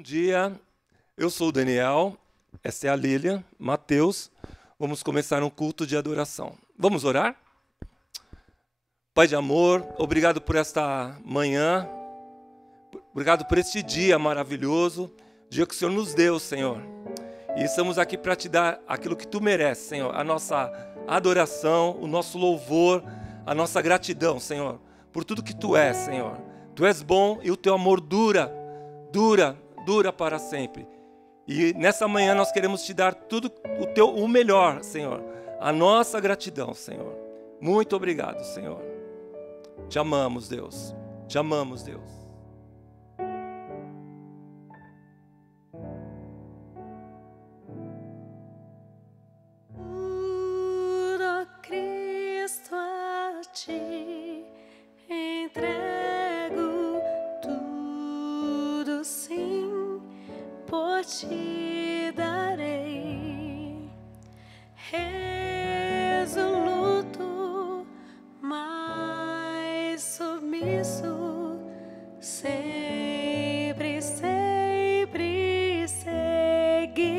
Bom dia, eu sou o Daniel, essa é a Lília, Mateus. Vamos começar um culto de adoração. Vamos orar? Pai de amor, obrigado por esta manhã, obrigado por este dia maravilhoso, dia que o Senhor nos deu, Senhor. E estamos aqui para te dar aquilo que tu mereces, Senhor, a nossa adoração, o nosso louvor, a nossa gratidão, Senhor, por tudo que tu és, Senhor. Tu és bom e o teu amor dura para sempre. E nessa manhã nós queremos te dar tudo o melhor, Senhor. A nossa gratidão, Senhor. Muito obrigado, Senhor. Te amamos, Deus. Te amamos, Deus. Tudo, Cristo, a ti entrego tudo, sim, por ti darei, resoluto, mas submisso, sempre, sempre seguirei.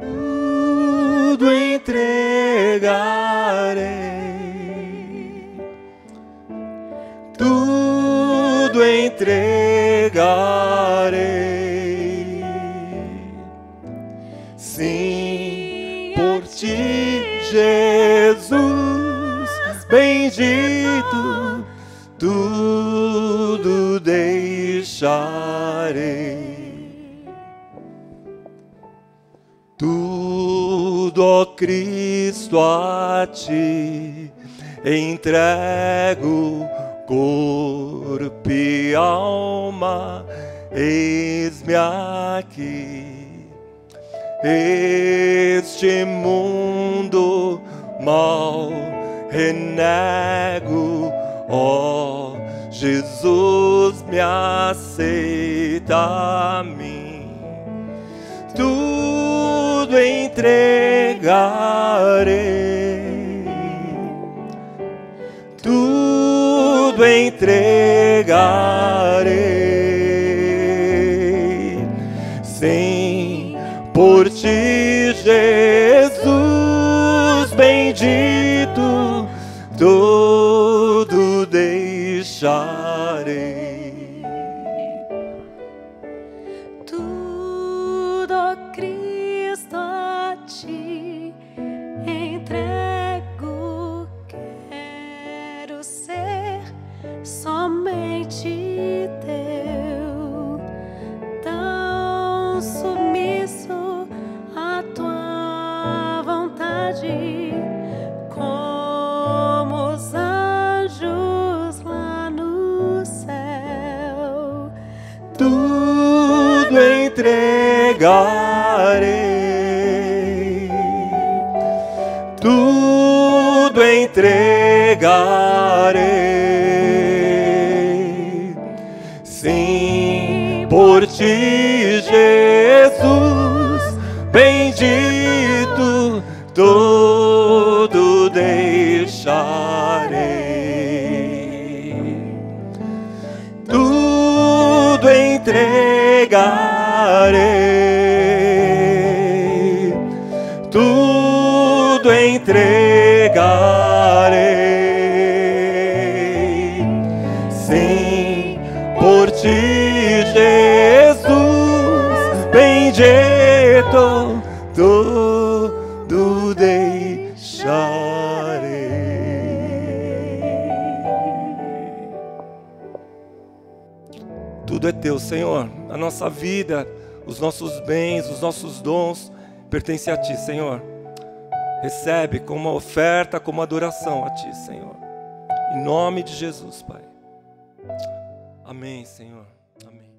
Tudo entregarei. Tudo entregarei, sim, por ti, Jesus, bendito, tudo deixarei. Tudo, ó Cristo, a ti entrego, corpo e alma, eis-me aqui. Este mundo mal renego, ó Jesus, me aceita a mim. Tudo entregarei, tudo entregarei, sim, por ti, Jesus, bendito, tudo deixarei. Tudo, ó Cristo, a ti entrego, quero ser somente teu, tão submisso à tua vontade, como os anjos lá no céu. Tudo entregarei, tudo entregarei, sim, por ti, Jesus, bendito, tudo deixarei. Tudo entregarei, tudo entregarei, sim, por ti, Jesus, bendito, tudo deixarei. Tudo é teu, Senhor. A nossa vida, os nossos bens, os nossos dons pertencem a ti, Senhor. Recebe como uma oferta, como adoração a ti, Senhor. Em nome de Jesus, Pai. Amém, Senhor. Amém.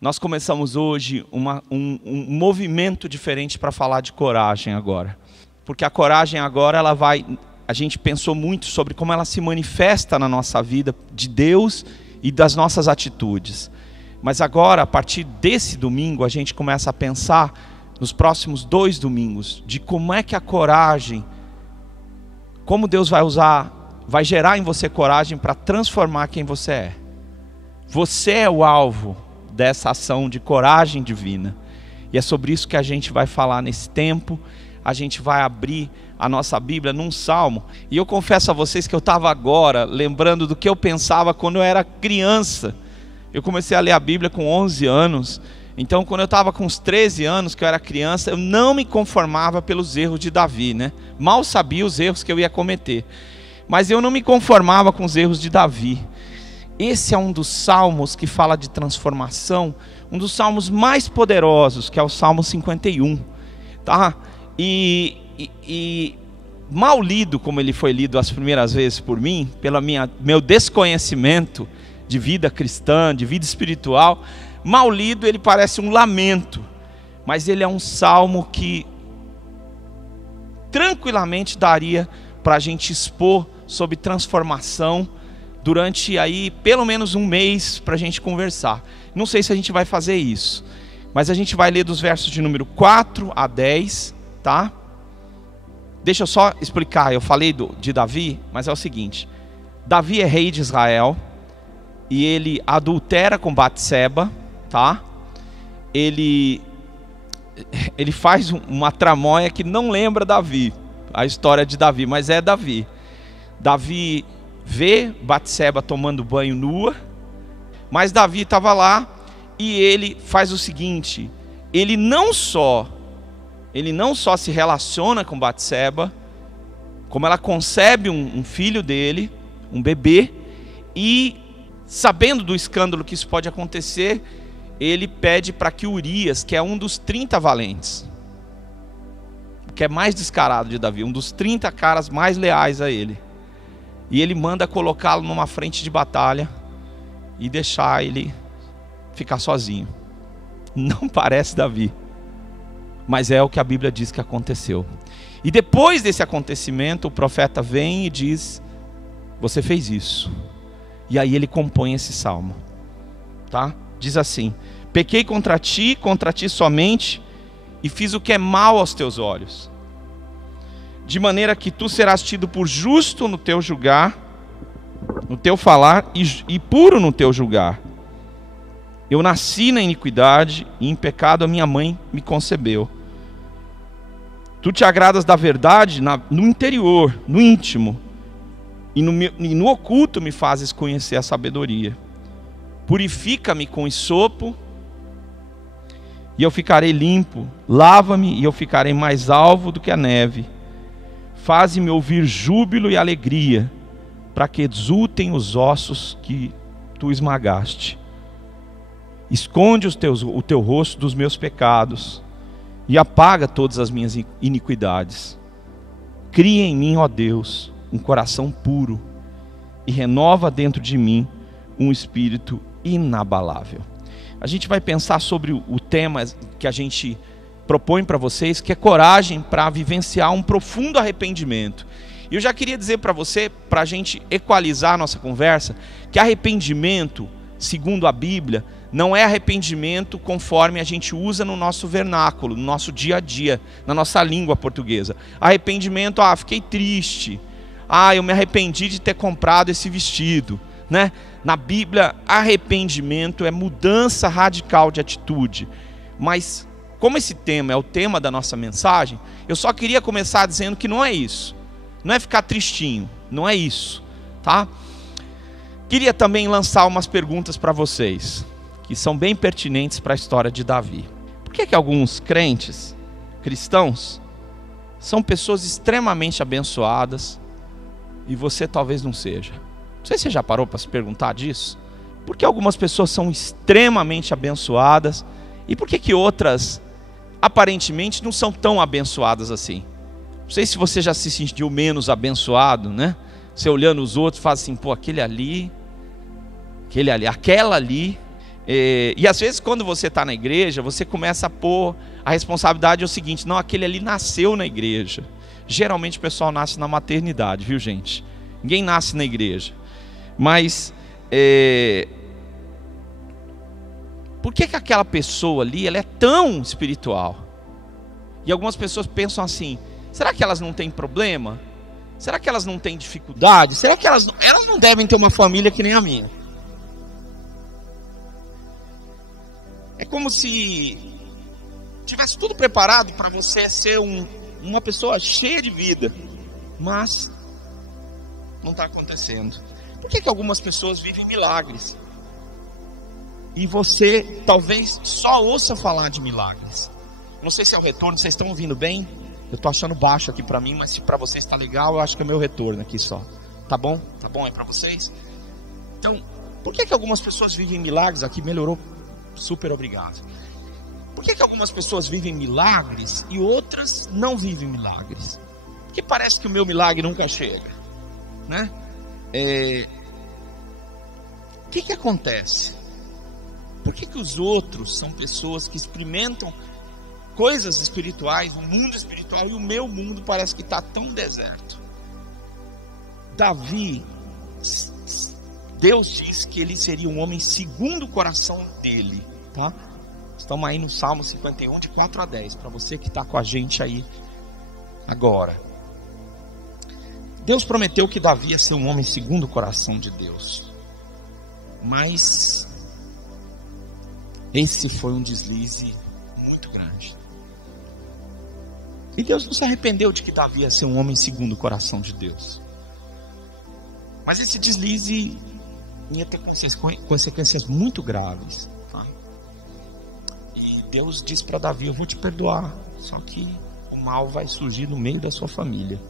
Nós começamos hoje um movimento diferente para falar de coragem agora. Porque a coragem agora, a gente pensou muito sobre como ela se manifesta na nossa vida de Deus e das nossas atitudes. Mas agora, a partir desse domingo, a gente começa a pensar nos próximos 2 domingos, de como é que a coragem, como Deus vai gerar em você coragem para transformar quem você é. Você é o alvo dessa ação de coragem divina. E é sobre isso que a gente vai falar nesse tempo. A gente vai abrir a nossa Bíblia num salmo. E eu confesso a vocês que eu estava agora lembrando do que eu pensava quando eu era criança. Eu comecei a ler a Bíblia com 11 anos. Então, quando eu estava com uns 13 anos, que eu era criança, eu não me conformava pelos erros de Davi, né? Mal sabia os erros que eu ia cometer. Mas eu não me conformava com os erros de Davi. Esse é um dos salmos que fala de transformação, um dos salmos mais poderosos, que é o Salmo 51. Tá? E mal lido, como ele foi lido as primeiras vezes por mim, pelo meu desconhecimento de vida cristã, de vida espiritual, mal lido ele parece um lamento, mas ele é um salmo que tranquilamente daria para a gente expor sobre transformação durante aí pelo menos um mês para a gente conversar. Não sei se a gente vai fazer isso, mas a gente vai ler dos versos de número 4 a 10, tá? Deixa eu só explicar, eu falei de Davi, mas é o seguinte: Davi é rei de Israel e ele adultera com Batseba, tá? Ele faz uma tramóia que não lembra Davi, a história de Davi, mas é Davi. Davi vê Batseba tomando banho nua, mas Davi estava lá e ele faz o seguinte: ele não só se relaciona com Batseba, como ela concebe um filho dele, um bebê, e sabendo do escândalo que isso pode acontecer, ele pede para que Urias, que é um dos 30 valentes, que é mais descarado de Davi, um dos 30 caras mais leais a ele, e ele manda colocá-lo numa frente de batalha e deixar ele ficar sozinho. Não parece Davi, mas é o que a Bíblia diz que aconteceu. E depois desse acontecimento, o profeta vem e diz: você fez isso. E aí ele compõe esse salmo, tá? Diz assim: pequei contra ti somente, e fiz o que é mal aos teus olhos, de maneira que tu serás tido por justo no teu julgar, no teu falar, e puro no teu julgar. Eu nasci na iniquidade, e em pecado a minha mãe me concebeu. Tu te agradas da verdade no interior, no íntimo, e no oculto me fazes conhecer a sabedoria. Purifica-me com esopo, e eu ficarei limpo. Lava-me, e eu ficarei mais alvo do que a neve. Faze-me ouvir júbilo e alegria, para que exultem os ossos que tu esmagaste. Esconde o teu rosto dos meus pecados, e apaga todas as minhas iniquidades. Cria em mim, ó Deus, um coração puro, e renova dentro de mim um espírito inabalável. A gente vai pensar sobre o tema que a gente propõe para vocês, que é coragem para vivenciar um profundo arrependimento. E eu já queria dizer para você, para a gente equalizar a nossa conversa, que arrependimento, segundo a Bíblia, não é arrependimento conforme a gente usa no nosso vernáculo, no nosso dia a dia, na nossa língua portuguesa. Arrependimento, fiquei triste, eu me arrependi de ter comprado esse vestido, né? Na Bíblia, arrependimento é mudança radical de atitude. Mas como esse tema é o tema da nossa mensagem, eu só queria começar dizendo que não é isso. Não é ficar tristinho, não é isso, tá? Queria também lançar umas perguntas para vocês, que são bem pertinentes para a história de Davi. Por que alguns crentes, cristãos, são pessoas extremamente abençoadas e você talvez não seja? Não sei se você já parou para se perguntar disso. Por que algumas pessoas são extremamente abençoadas e por que outras aparentemente não são tão abençoadas assim? Não sei se você já se sentiu menos abençoado, né? Você olhando os outros faz assim: pô, aquele ali, aquela ali. E às vezes quando você está na igreja, você começa a pôr a responsabilidade é o seguinte: não, aquele ali nasceu na igreja. Geralmente o pessoal nasce na maternidade, viu, gente? Ninguém nasce na igreja. Mas por que aquela pessoa ali ela é tão espiritual? E algumas pessoas pensam assim: será que elas não têm problema? Será que elas não têm dificuldade? Será que elas não devem ter uma família que nem a minha? É como se tivesse tudo preparado para você ser uma pessoa cheia de vida, mas não está acontecendo. Por que algumas pessoas vivem milagres? E você talvez só ouça falar de milagres. Não sei se é o retorno, vocês estão ouvindo bem? Eu estou achando baixo aqui para mim, mas se para vocês está legal, eu acho que é meu retorno aqui só. Tá bom? Tá bom? É para vocês? Então, por que algumas pessoas vivem milagres? Aqui melhorou, super obrigado. Por que algumas pessoas vivem milagres e outras não vivem milagres? Porque parece que o meu milagre nunca chega, né? O que acontece? Por que os outros são pessoas que experimentam coisas espirituais, o mundo espiritual, e o meu mundo parece que está tão deserto? Davi, Deus diz que ele seria um homem segundo o coração dele, tá? Estamos aí no Salmo 51, de 4 a 10, para você que está com a gente aí agora. Deus prometeu que Davi ia ser um homem segundo o coração de Deus, mas esse foi um deslize muito grande. E Deus não se arrependeu de que Davi ia ser um homem segundo o coração de Deus, mas esse deslize ia ter consequências muito graves, tá? E Deus disse para Davi: eu vou te perdoar, só que o mal vai surgir no meio da sua família.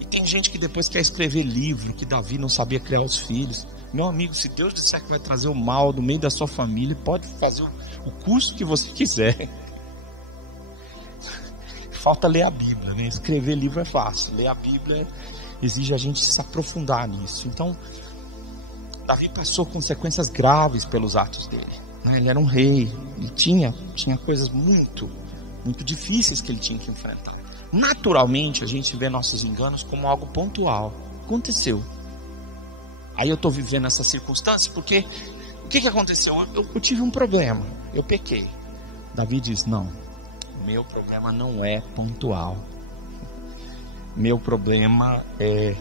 E tem gente que depois quer escrever livro que Davi não sabia criar os filhos. Meu amigo, se Deus disser que vai trazer o mal no meio da sua família, pode fazer o curso que você quiser. Falta ler a Bíblia, né? Escrever livro é fácil, ler a Bíblia exige a gente se aprofundar nisso. Então, Davi passou consequências graves pelos atos dele, né? Ele era um rei e tinha coisas muito, muito difíceis que ele tinha que enfrentar. Naturalmente, a gente vê nossos enganos como algo pontual. Aconteceu. Aí eu estou vivendo essa circunstância porque o que aconteceu? Eu tive um problema, eu pequei. Davi diz: não, meu problema não é pontual. Meu problema é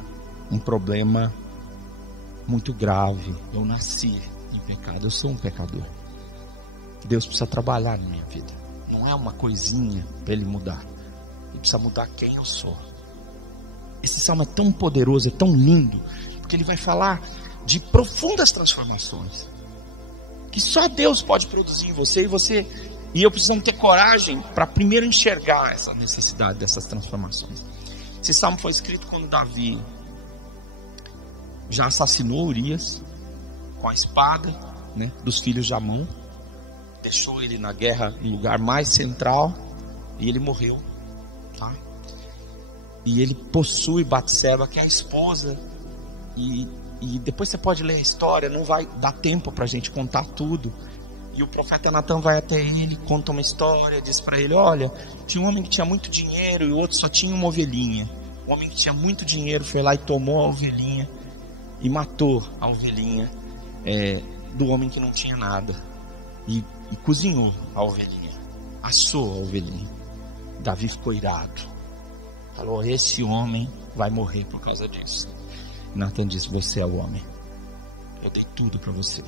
um problema muito grave. Eu nasci em pecado, eu sou um pecador. Deus precisa trabalhar na minha vida. Não é uma coisinha para Ele mudar. Ele precisa mudar quem eu sou. Esse salmo é tão poderoso, é tão lindo, porque ele vai falar de profundas transformações que só Deus pode produzir em você, e eu preciso ter coragem para primeiro enxergar essa necessidade dessas transformações. Esse salmo foi escrito quando Davi já assassinou Urias com a espada, né, dos filhos de Amon, deixou ele na guerra no lugar mais central e ele morreu, tá? E ele possui Batseba, que é a esposa, e depois você pode ler a história, não vai dar tempo para a gente contar tudo. E o profeta Natan vai até ele, conta uma história, diz para ele: olha, tinha um homem que tinha muito dinheiro e o outro só tinha uma ovelhinha. O homem que tinha muito dinheiro foi lá e tomou a ovelhinha e matou a ovelhinha do homem que não tinha nada, e cozinhou a ovelhinha, assou a ovelhinha. Davi ficou irado, falou: esse homem vai morrer por causa disso. Natan disse: você é o homem, eu dei tudo para você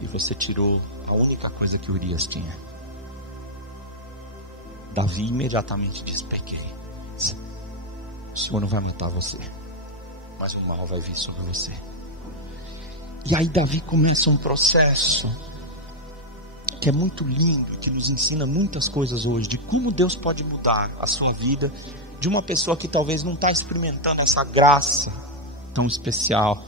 e você tirou a única coisa que Urias tinha. Davi imediatamente disse: pequei, o Senhor não vai matar você, mas o mal vai vir sobre você. E aí Davi começa um processo que é muito lindo, que nos ensina muitas coisas hoje, de como Deus pode mudar a sua vida, de uma pessoa que talvez não está experimentando essa graça tão especial,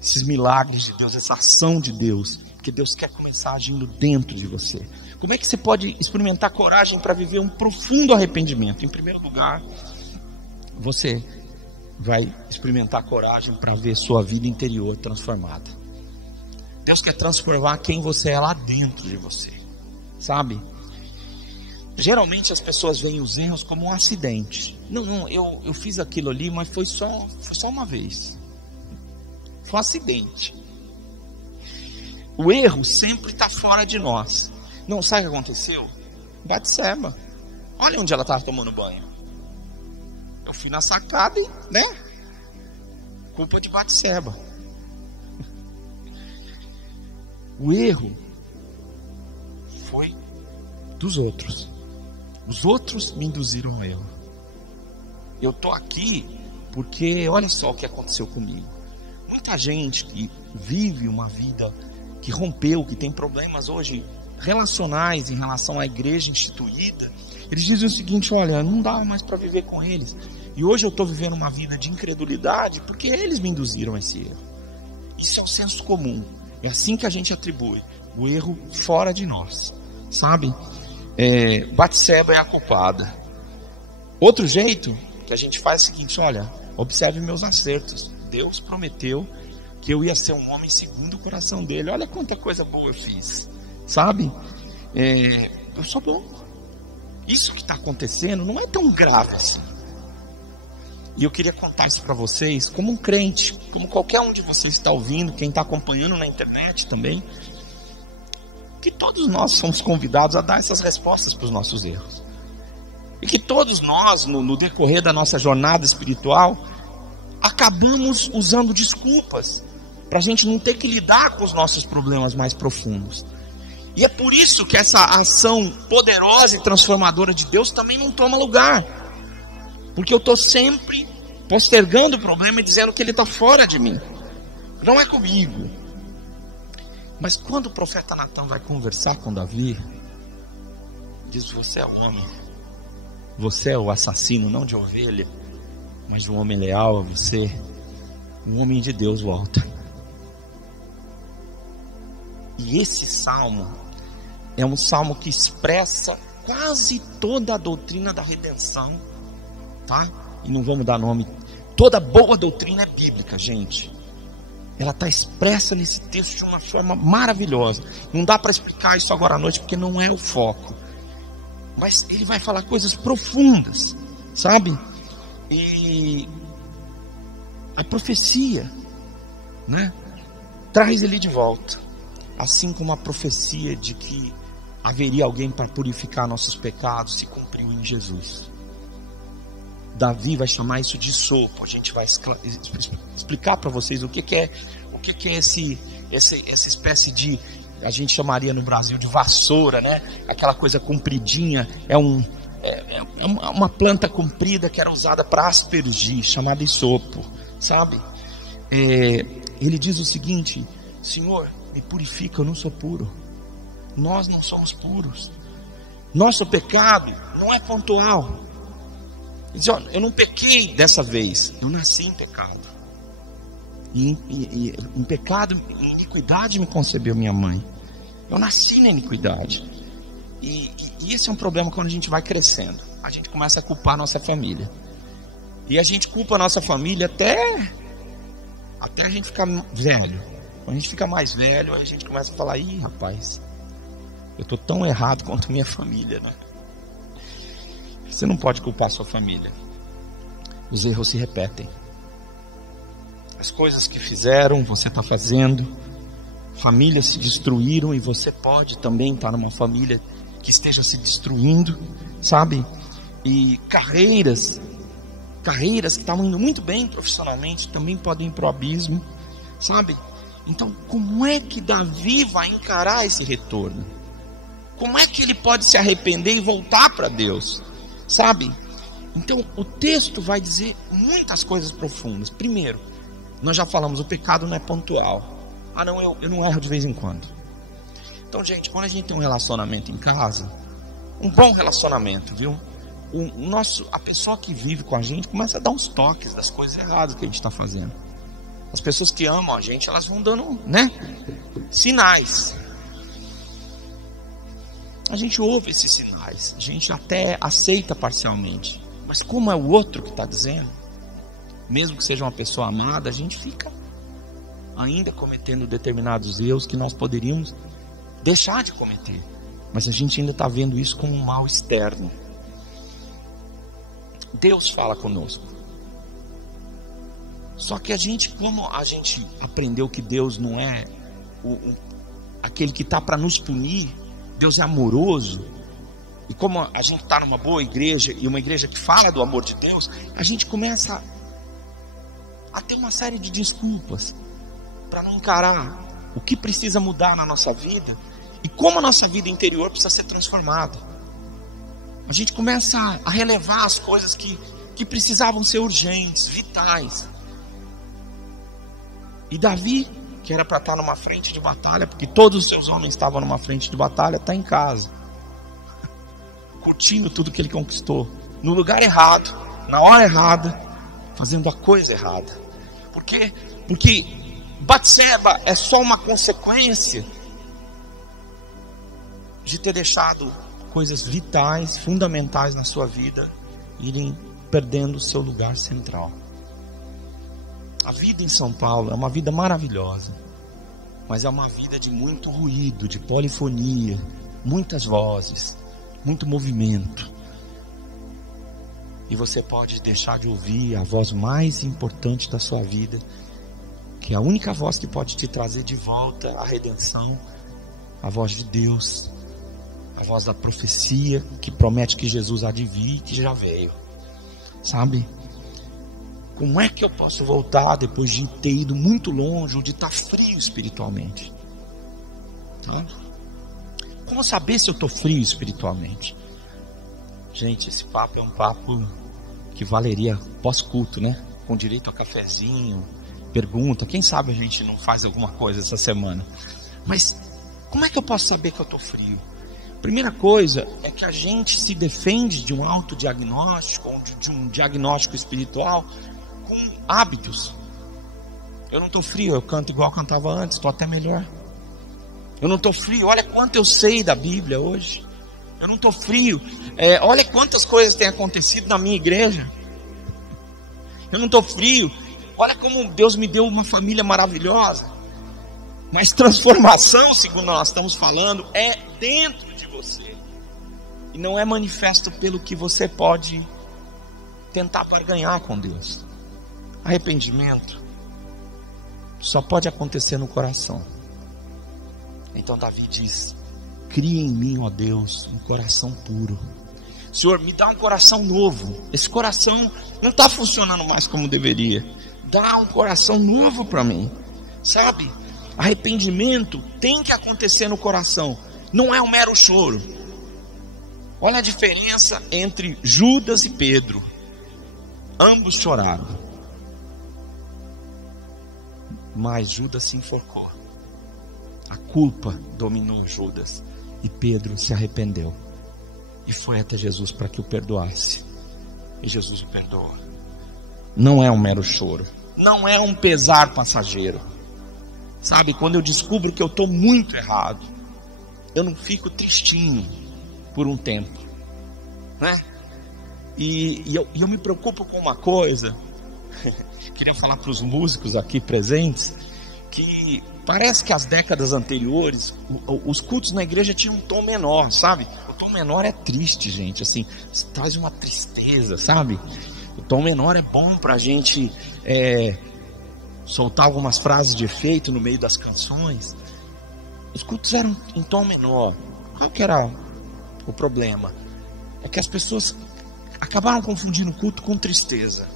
esses milagres de Deus, essa ação de Deus, que Deus quer começar agindo dentro de você. Como é que você pode experimentar coragem para viver um profundo arrependimento? Em primeiro lugar, você vai experimentar coragem para ver sua vida interior transformada. Deus quer transformar quem você é lá dentro de você, sabe? Geralmente as pessoas veem os erros como um acidente. Não, eu fiz aquilo ali, mas foi só uma vez. Foi um acidente. O erro sempre está fora de nós. Não, sabe o que aconteceu? Batseba, olha onde ela estava tomando banho. Eu fui na sacada e, né? Culpa de Batseba. O erro foi dos outros. Os outros me induziram ao erro. Eu estou aqui porque olha só o que aconteceu comigo. Muita gente que vive uma vida que rompeu, que tem problemas hoje relacionais em relação à igreja instituída, eles dizem o seguinte: olha, não dá mais para viver com eles. E hoje eu estou vivendo uma vida de incredulidade porque eles me induziram a esse erro. Isso é o senso comum. É assim que a gente atribui o erro fora de nós, sabe? Batseba é a culpada. Outro jeito que a gente faz é o seguinte: olha, observe meus acertos. Deus prometeu que eu ia ser um homem segundo o coração dele. Olha quanta coisa boa eu fiz, sabe? Eu sou bom. Isso que está acontecendo não é tão grave assim. E eu queria contar isso para vocês como um crente, como qualquer um de vocês está ouvindo, quem está acompanhando na internet também, que todos nós somos convidados a dar essas respostas para os nossos erros. E que todos nós, no decorrer da nossa jornada espiritual, acabamos usando desculpas para a gente não ter que lidar com os nossos problemas mais profundos. E é por isso que essa ação poderosa e transformadora de Deus também não toma lugar. Porque eu estou sempre postergando o problema e dizendo que ele está fora de mim. Não é comigo. Mas quando o profeta Natan vai conversar com Davi, diz: você é o homem. Você é o assassino, não de ovelha, mas de um homem leal a você. Um homem de Deus volta. E esse salmo é um salmo que expressa quase toda a doutrina da redenção, tá? E não vamos dar nome. Toda boa doutrina é bíblica, gente. Ela está expressa nesse texto de uma forma maravilhosa. Não dá para explicar isso agora à noite, porque não é o foco. Mas ele vai falar coisas profundas, sabe? E a profecia, né, traz ele de volta. Assim como a profecia de que haveria alguém para purificar nossos pecados se cumpriu em Jesus. Davi vai chamar isso de sopro. A gente vai explicar para vocês o que é essa espécie de, a gente chamaria no Brasil de vassoura, né? Aquela coisa compridinha. É uma planta comprida que era usada para aspergir, chamada isopo, sabe? Ele diz o seguinte: Senhor, me purifica, eu não sou puro. Nós não somos puros. Nosso pecado não é pontual. Ele diz: olha, eu não pequei dessa vez, eu nasci em pecado. E em pecado, em iniquidade me concebeu minha mãe. Eu nasci na iniquidade. E esse é um problema quando a gente vai crescendo. A gente começa a culpar a nossa família. E a gente culpa a nossa família até a gente ficar velho. Quando a gente fica mais velho, a gente começa a falar: ih, rapaz, eu estou tão errado quanto a minha família, né? Você não pode culpar a sua família. Os erros se repetem. As coisas que fizeram, você está fazendo. Famílias se destruíram e você pode também estar numa família que esteja se destruindo, sabe? E carreiras que estavam indo muito bem profissionalmente também podem ir para o abismo, sabe? Então, como é que Davi vai encarar esse retorno? Como é que ele pode se arrepender e voltar para Deus? Sabe? Então, o texto vai dizer muitas coisas profundas. Primeiro, nós já falamos, o pecado não é pontual. Ah, não, eu não erro de vez em quando. Então, gente, quando a gente tem um relacionamento em casa, um bom relacionamento, viu? A pessoa que vive com a gente começa a dar uns toques das coisas erradas que a gente está fazendo. As pessoas que amam a gente, elas vão dando, né, sinais. A gente ouve esses sinais, a gente até aceita parcialmente. Mas como é o outro que está dizendo, mesmo que seja uma pessoa amada, a gente fica ainda cometendo determinados erros que nós poderíamos deixar de cometer. Mas a gente ainda está vendo isso como um mal externo. Deus fala conosco. Só que como a gente aprendeu que Deus não é aquele que está para nos punir, Deus é amoroso. E como a gente está numa boa igreja, e uma igreja que fala do amor de Deus, a gente começa a ter uma série de desculpas para não encarar o que precisa mudar na nossa vida E como a nossa vida interior precisa ser transformada. A gente começa a relevar as coisas que precisavam ser urgentes, vitais. E Davi, que era para estar numa frente de batalha, porque todos os seus homens estavam numa frente de batalha, está em casa, curtindo tudo que ele conquistou, no lugar errado, na hora errada, fazendo a coisa errada. Por quê? Porque Batseba é só uma consequência de ter deixado coisas vitais, fundamentais na sua vida irem perdendo o seu lugar central. A vida em São Paulo é uma vida maravilhosa, mas é uma vida de muito ruído, de polifonia, muitas vozes, muito movimento. E você pode deixar de ouvir a voz mais importante da sua vida, que é a única voz que pode te trazer de volta à redenção, a voz de Deus, a voz da profecia que promete que Jesus há de vir e que já veio. Sabe? Como é que eu posso voltar depois de ter ido muito longe ou de estar frio espiritualmente? Tá? Como saber se eu estou frio espiritualmente? Gente, esse papo é um papo que valeria pós-culto, né? Com direito a cafezinho, pergunta. Quem sabe a gente não faz alguma coisa essa semana? Mas como é que eu posso saber que eu estou frio? Primeira coisa é que a gente se defende de um autodiagnóstico, ou de um diagnóstico espiritual, com hábitos. Eu não estou frio, eu canto igual eu cantava antes, estou até melhor. Eu não estou frio, olha quanto eu sei da Bíblia hoje. Eu não estou frio, olha quantas coisas têm acontecido na minha igreja. Eu não estou frio, olha como Deus me deu uma família maravilhosa. Mas transformação, segundo nós estamos falando, é dentro de você. E não é manifesto pelo que você pode tentar barganhar com Deus. Arrependimento só pode acontecer no coração. Então Davi diz: cria em mim, ó Deus, um coração puro. Senhor, me dá um coração novo. Esse coração não está funcionando mais como deveria. Dá um coração novo para mim. Sabe? Arrependimento tem que acontecer no coração. Não é um mero choro. Olha a diferença entre Judas e Pedro. Ambos choraram, mas Judas se enforcou. A culpa dominou Judas e Pedro se arrependeu e foi até Jesus para que o perdoasse. E Jesus o perdoou. Não é um mero choro, não é um pesar passageiro. Sabe, quando eu descubro que eu estou muito errado, eu não fico tristinho por um tempo, né? E eu me preocupo com uma coisa. Queria falar para os músicos aqui presentes, que parece que as décadas anteriores os cultos na igreja tinham um tom menor, sabe? O tom menor é triste, gente, assim, traz uma tristeza, sabe? O tom menor é bom para a gente soltar algumas frases de efeito no meio das canções. Os cultos eram em tom menor. Qual que era o problema? É que as pessoas acabaram confundindo o culto com tristeza,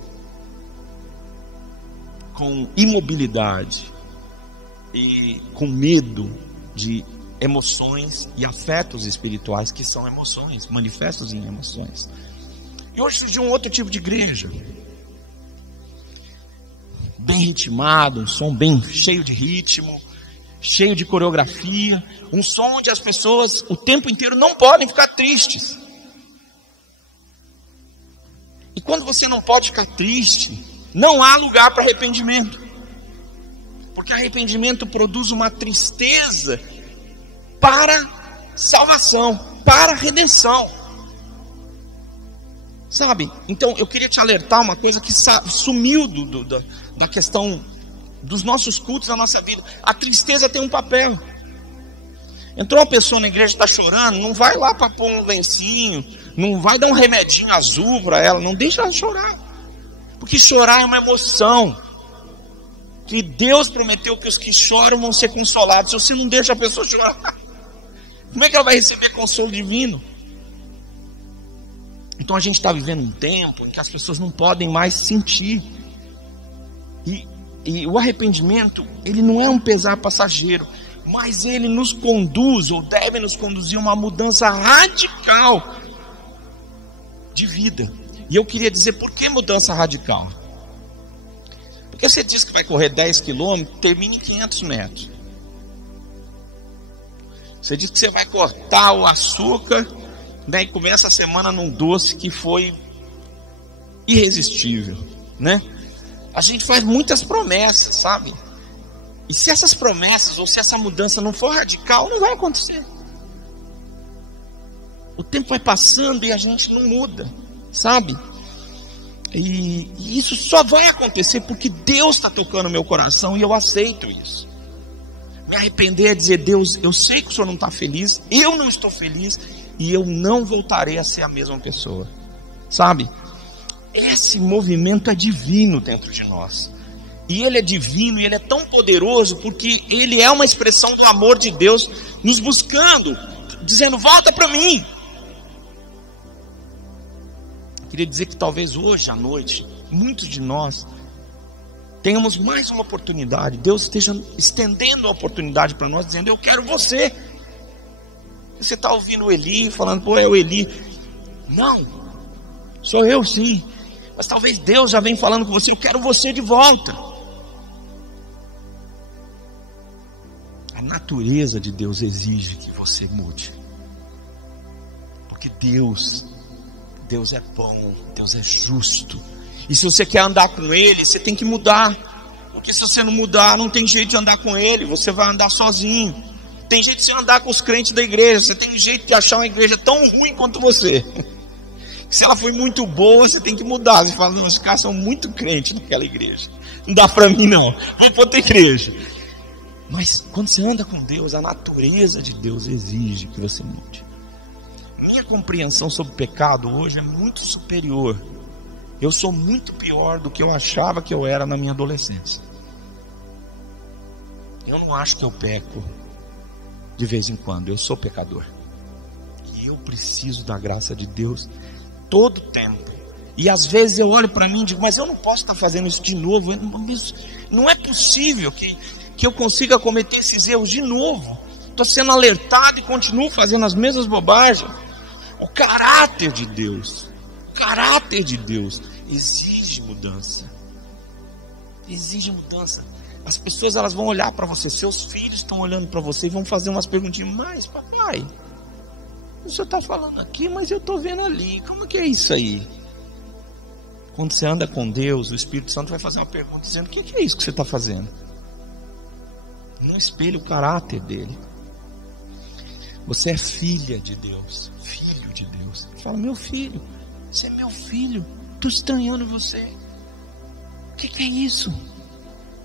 com imobilidade e com medo de emoções e afetos espirituais, que são emoções, manifestos em emoções. E hoje surgiu um outro tipo de igreja, bem ritmado, um som bem cheio de ritmo, cheio de coreografia, um som onde as pessoas o tempo inteiro não podem ficar tristes. E quando você não pode ficar triste, não há lugar para arrependimento, porque arrependimento produz uma tristeza para salvação, para redenção, sabe? Então eu queria te alertar uma coisa que sumiu da questão dos nossos cultos, da nossa vida. A tristeza tem um papel. Entrou uma pessoa na igreja que está chorando, não vai lá para pôr um lencinho, não vai dar um remedinho azul para ela, não deixa ela chorar, porque chorar é uma emoção que Deus prometeu que os que choram vão ser consolados. Se você não deixa a pessoa chorar, como é que ela vai receber consolo divino? Então a gente está vivendo um tempo em que as pessoas não podem mais sentir, e o arrependimento, ele não é um pesar passageiro, mas ele nos conduz, ou deve nos conduzir a uma mudança radical de vida. E eu queria dizer, por que mudança radical? Porque você diz que vai correr 10 quilômetros, termine em 500 metros. Você diz que você vai cortar o açúcar, né, e começa a semana num doce que foi irresistível, né? A gente faz muitas promessas, sabe? E se essas promessas, ou se essa mudança não for radical, não vai acontecer. O tempo vai passando e a gente não muda, sabe? E isso só vai acontecer porque Deus está tocando o meu coração e eu aceito isso. Me arrepender é dizer: Deus, eu sei que o Senhor não está feliz, eu não estou feliz e eu não voltarei a ser a mesma pessoa, sabe? Esse movimento é divino dentro de nós. E ele é divino e ele é tão poderoso porque ele é uma expressão do amor de Deus nos buscando, dizendo: volta para mim. Eu queria dizer que talvez hoje à noite, muitos de nós tenhamos mais uma oportunidade. Deus esteja estendendo a oportunidade para nós, dizendo: eu quero você. Você está ouvindo o Eli falando: pô, é o Eli. Não, sou eu sim. Mas talvez Deus já venha falando com você: eu quero você de volta. A natureza de Deus exige que você mude. Porque Deus é bom, Deus é justo. E se você quer andar com Ele, você tem que mudar. Porque se você não mudar, não tem jeito de andar com Ele, você vai andar sozinho. Tem jeito de você andar com os crentes da igreja, você tem jeito de achar uma igreja tão ruim quanto você. Se ela foi muito boa, você tem que mudar. Você fala: não, esses caras são muito crentes naquela igreja, não dá para mim não, vou para outra igreja. Mas quando você anda com Deus, a natureza de Deus exige que você mude. Minha compreensão sobre pecado hoje é muito superior. Eu sou muito pior do que eu achava que eu era na minha adolescência. Eu não acho que eu peco de vez em quando. Eu sou pecador. E eu preciso da graça de Deus todo tempo. E às vezes eu olho para mim e digo: mas eu não posso estar fazendo isso de novo. Não é possível que eu consiga cometer esses erros de novo. Estou sendo alertado e continuo fazendo as mesmas bobagens. O caráter de Deus exige mudança. Exige mudança. As pessoas, elas vão olhar para você, seus filhos estão olhando para você e vão fazer umas perguntinhas: mas papai, o senhor está falando aqui, mas eu estou vendo ali, como que é isso aí? Quando você anda com Deus, o Espírito Santo vai fazer uma pergunta dizendo: o que é isso que você está fazendo? Não espelha o caráter dele. Você é filha de Deus, filho de Deus. Ele fala: meu filho, você é meu filho, estou estranhando você. O que é isso?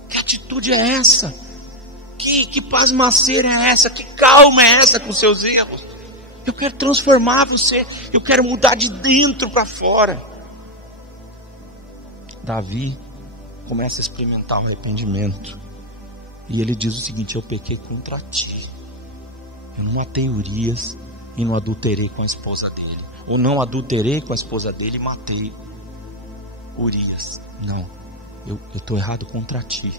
Que atitude é essa? Que pasmaceira é essa? Que calma é essa com seus erros? Eu quero transformar você, eu quero mudar de dentro para fora. Davi começa a experimentar o arrependimento. E ele diz o seguinte: eu pequei contra ti. Eu não matei Urias e não adulterei com a esposa dele. Ou não adulterei com a esposa dele e matei Urias. Não, eu estou errado contra ti.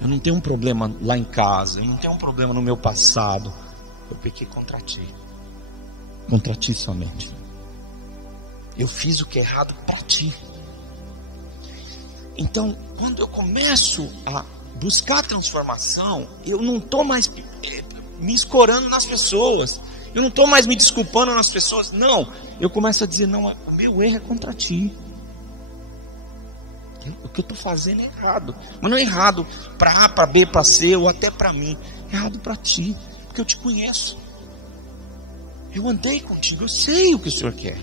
Eu não tenho um problema lá em casa, eu não tenho um problema no meu passado. Eu pequei contra ti. Contra ti somente. Eu fiz o que é errado para ti. Então, quando eu começo a buscar a transformação, eu não estou mais me escorando nas pessoas, eu não estou mais me desculpando nas pessoas. Não, eu começo a dizer: não, o meu erro é contra ti. O que eu estou fazendo é errado. Mas não é errado para A, para B, para C, ou até para mim. É errado para ti, porque eu te conheço. Eu andei contigo, eu sei o que o Senhor quer.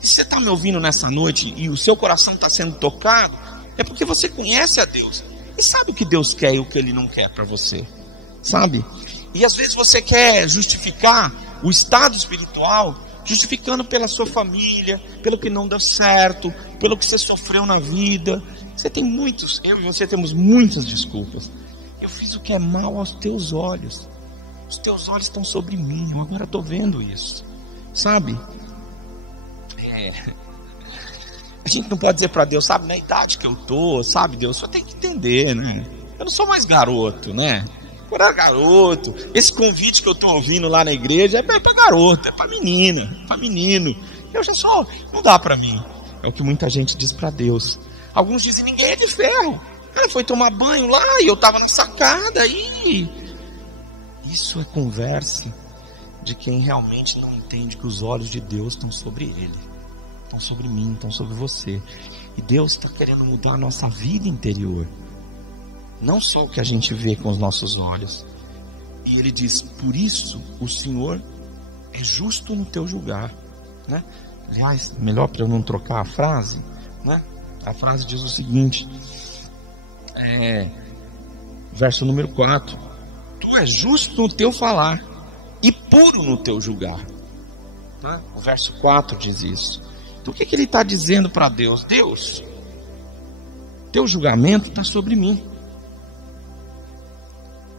E se você está me ouvindo nessa noite e o seu coração está sendo tocado, é porque você conhece a Deus e sabe o que Deus quer e o que Ele não quer para você, sabe? E às vezes você quer justificar o estado espiritual justificando pela sua família, pelo que não deu certo, pelo que você sofreu na vida. Você tem muitos, eu e você temos muitas desculpas. Eu fiz o que é mal aos teus olhos. Os teus olhos estão sobre mim, eu agora estou vendo isso, sabe? A gente não pode dizer para Deus: sabe, na idade que eu estou, sabe, Deus, só tem que entender, né? Eu não sou mais garoto, né? quando era garoto. Esse convite que eu estou ouvindo lá na igreja é para garota, é para menina, é para menino. Eu já sou, não dá para mim. É o que muita gente diz para Deus. Alguns dizem, ninguém é de ferro. O cara foi tomar banho lá e eu estava na sacada aí. Isso é conversa de quem realmente não entende que os olhos de Deus estão sobre ele, estão sobre mim, estão sobre você. E Deus está querendo mudar a nossa vida interior, não só o que a gente vê com os nossos olhos. E ele diz, por isso o Senhor é justo no teu julgar, né? Aliás, melhor para eu não trocar a frase, né? A frase diz o seguinte, verso número 4: tu és justo no teu falar e puro no teu julgar, né? O verso 4 diz isso. Então o que ele está dizendo para Deus? Deus, teu julgamento está sobre mim,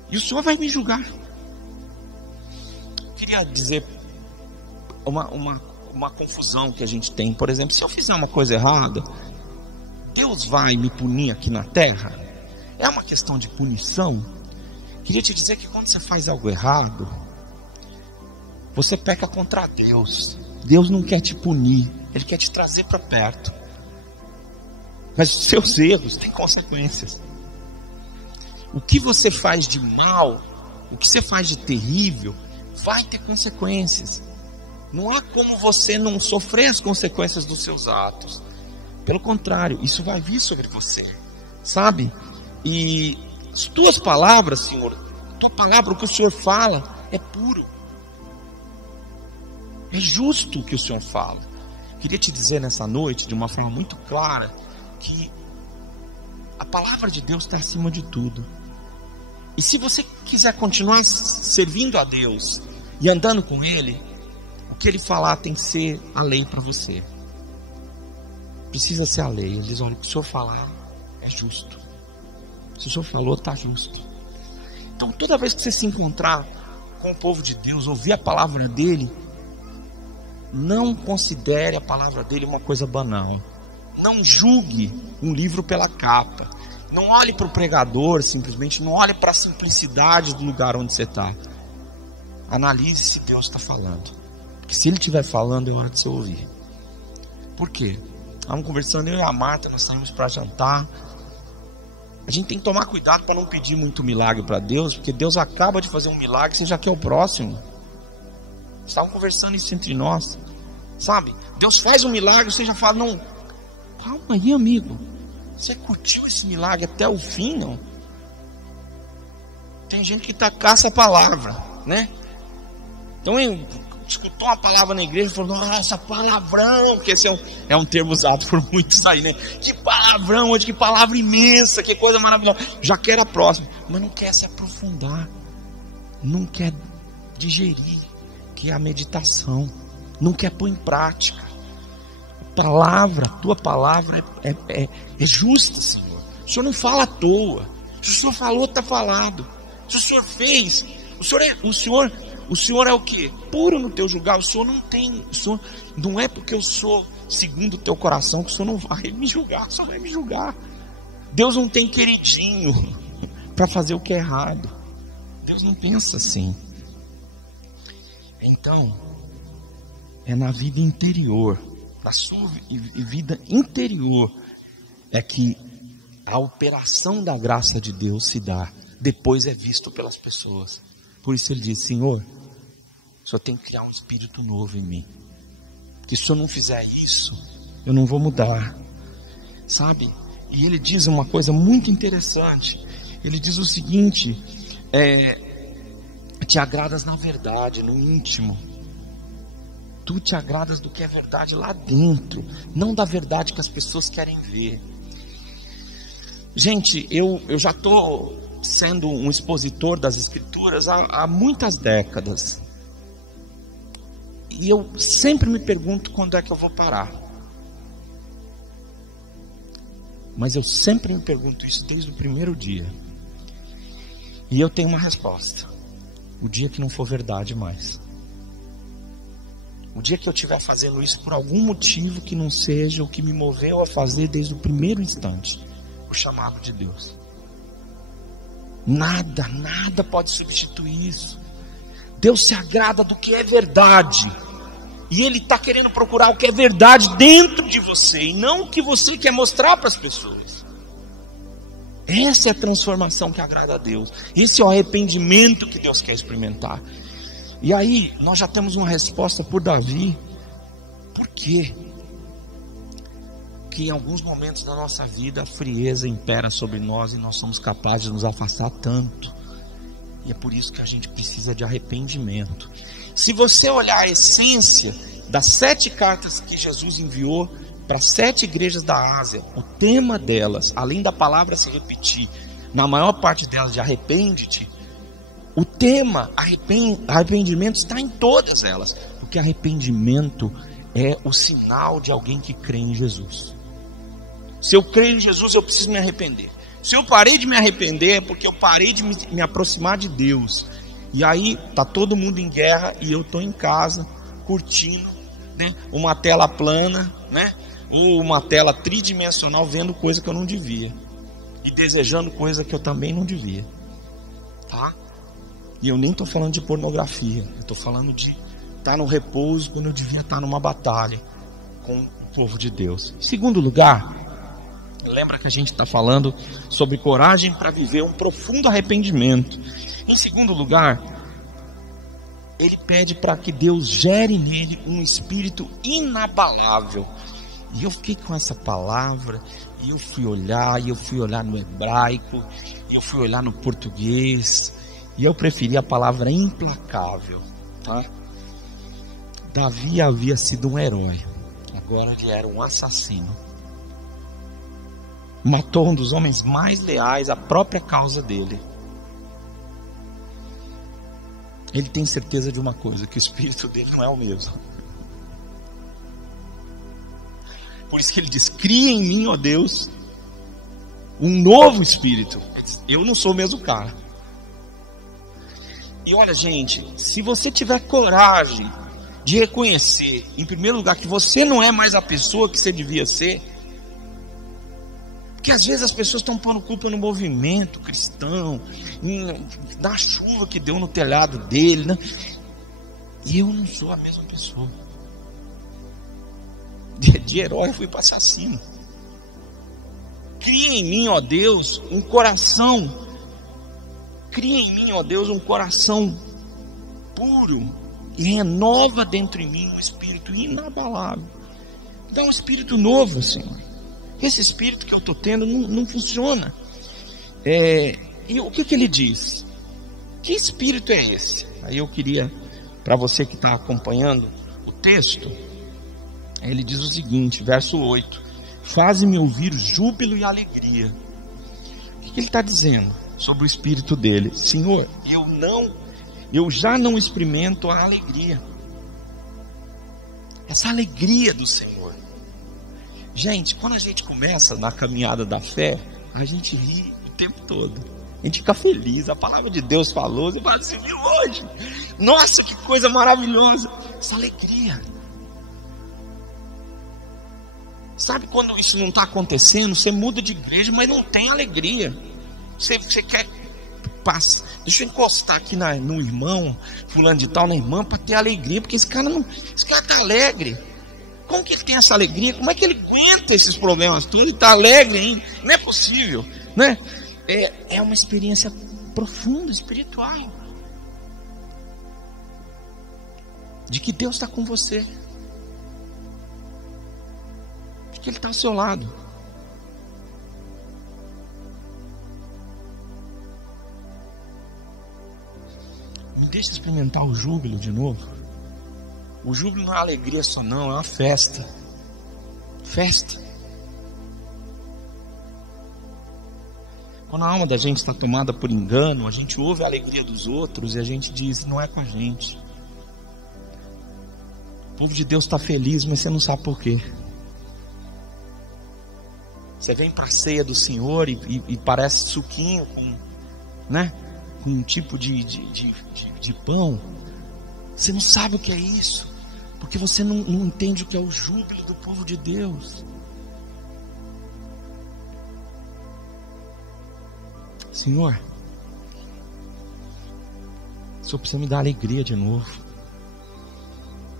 e o Senhor vai me julgar. Eu queria dizer uma confusão que a gente tem. Por exemplo, se eu fizer uma coisa errada, Deus vai me punir aqui na terra? É uma questão de punição? Queria te dizer que quando você faz algo errado, você peca contra Deus. Deus não quer te punir, Ele quer te trazer para perto. Mas os seus erros têm consequências. O que você faz de mal, o que você faz de terrível, vai ter consequências. Não há como você não sofrer as consequências dos seus atos. Pelo contrário, isso vai vir sobre você, sabe? E as tuas palavras, Senhor, tua palavra, o que o Senhor fala é puro, é justo o que o Senhor fala. Queria te dizer nessa noite, de uma forma muito clara, que a palavra de Deus está acima de tudo. E se você quiser continuar servindo a Deus e andando com Ele, o que Ele falar tem que ser a lei para você. Precisa ser a lei. Ele diz, olha, o que o Senhor falar é justo. Se o Senhor falou, está justo. Então toda vez que você se encontrar com o povo de Deus, ouvir a palavra dEle, não considere a palavra dEle uma coisa banal. Não julgue um livro pela capa. Não olhe para o pregador simplesmente, não olhe para a simplicidade do lugar onde você está. Analise se Deus está falando. Porque se Ele estiver falando, é hora de você ouvir. Por quê? Estávamos conversando, eu e a Marta, nós saímos para jantar. A gente tem que tomar cuidado para não pedir muito milagre para Deus, porque Deus acaba de fazer um milagre, você já quer o próximo. Estavam conversando isso entre nós, sabe? Deus faz um milagre, você já fala, não, calma aí, amigo, você curtiu esse milagre até o fim, não? Tem gente que caça a palavra, né? Então escutou uma palavra na igreja e falou, nossa, palavrão, que esse é um termo usado por muitos aí, né? Que palavrão hoje, que palavra imensa, que coisa maravilhosa. Já quer a próxima, mas não quer se aprofundar, não quer digerir, que é a meditação, não quer pôr em prática. A palavra, a tua palavra é justa, Senhor. O Senhor não fala à toa. Se o Senhor falou, está falado. Se o Senhor fez, o Senhor é o quê? Puro no teu julgar. O Senhor não é porque eu sou segundo o teu coração que o Senhor não vai me julgar. O Senhor vai me julgar. Deus não tem queridinho para fazer o que é errado. Deus não pensa assim. Então, é na vida interior, na sua vida interior, é que a operação da graça de Deus se dá. Depois é visto pelas pessoas. Por isso ele diz, Senhor, o Senhor tem que criar um espírito novo em mim. Porque se o Senhor não fizer isso, eu não vou mudar. Sabe? E ele diz uma coisa muito interessante. Ele diz o seguinte, te agradas na verdade, no íntimo. Tu te agradas do que é verdade lá dentro, não da verdade que as pessoas querem ver. Gente, eu já estou sendo um expositor das Escrituras há muitas décadas. E eu sempre me pergunto quando é que eu vou parar. Mas eu sempre me pergunto isso desde o primeiro dia. E eu tenho uma resposta. O dia que não for verdade mais. O dia que eu estiver fazendo isso por algum motivo que não seja o que me moveu a fazer desde o primeiro instante, o chamado de Deus. Nada pode substituir isso. Deus se agrada do que é verdade. E Ele está querendo procurar o que é verdade dentro de você, e não o que você quer mostrar para as pessoas. Essa é a transformação que agrada a Deus. Esse é o arrependimento que Deus quer experimentar. E aí, nós já temos uma resposta por Davi. Por quê? Que em alguns momentos da nossa vida a frieza impera sobre nós e nós somos capazes de nos afastar tanto. E é por isso que a gente precisa de arrependimento. Se você olhar a essência das 7 cartas que Jesus enviou para 7 igrejas da Ásia, o tema delas, além da palavra se repetir, na maior parte delas de arrepende-te, o tema arrependimento está em todas elas, porque arrependimento é o sinal de alguém que crê em Jesus. Se eu creio em Jesus, eu preciso me arrepender. Se eu parei de me arrepender, é porque eu parei de me aproximar de Deus. E aí está todo mundo em guerra e eu estou em casa, curtindo, né, uma tela plana, né, ou uma tela tridimensional, vendo coisa que eu não devia. E desejando coisa que eu também não devia. Tá? E eu nem estou falando de pornografia. Eu estou falando de estar no repouso quando eu devia estar numa batalha com o povo de Deus. Em segundo lugar, lembra que a gente está falando sobre coragem para viver um profundo arrependimento. Em segundo lugar, ele pede para que Deus gere nele um espírito inabalável. E eu fiquei com essa palavra, e eu fui olhar no hebraico, e eu fui olhar no português, e eu preferi a palavra implacável. Tá? Davi havia sido um herói, agora ele era um assassino. Matou um dos homens mais leais à própria causa dele. Ele tem certeza de uma coisa, que o espírito dele não é o mesmo. Por isso que ele diz: cria em mim, ó Deus, um novo espírito. Eu não sou o mesmo cara. E olha, gente, se você tiver coragem de reconhecer, em primeiro lugar, que você não é mais a pessoa que você devia ser. Porque às vezes as pessoas estão pondo culpa no movimento cristão, na chuva que deu no telhado dele, né? E eu não sou a mesma pessoa. De herói eu fui para assassino. Cria em mim, ó Deus, um coração. Cria em mim, ó Deus, um coração puro. E renova dentro de mim um espírito inabalável. Dá um espírito novo, Senhor. Esse espírito que eu estou tendo não funciona. E o que ele diz? Que espírito é esse? Aí eu queria, para você que está acompanhando o texto, ele diz o seguinte, verso 8: faze-me ouvir júbilo e alegria. O que ele está dizendo sobre o espírito dele? Senhor, eu já não experimento a alegria. Essa alegria do Senhor. Gente, quando a gente começa na caminhada da fé, a gente ri o tempo todo. A gente fica feliz, a palavra de Deus falou, você fala, você viu hoje? Nossa, que coisa maravilhosa. Essa alegria. Sabe quando isso não está acontecendo? Você muda de igreja, mas não tem alegria. Você quer passar. Deixa eu encostar aqui no irmão, fulano de tal, na irmã, para ter alegria, porque esse cara está alegre. Como que ele tem essa alegria? Como é que ele aguenta esses problemas todos e está alegre, hein? Não é possível, né? É uma experiência profunda, espiritual, de que Deus está com você, de que Ele está ao seu lado. Me deixa experimentar o júbilo de novo. O júbilo não é alegria só não, é uma festa. Festa. Quando a alma da gente está tomada por engano, a gente ouve a alegria dos outros e a gente diz, não é com a gente. O povo de Deus está feliz, mas você não sabe por quê. Você vem para a ceia do Senhor e parece suquinho com, né, com um tipo de pão. Você não sabe o que é isso, porque você não entende o que é o júbilo do povo de Deus. Senhor, Senhor precisa me dar alegria de novo.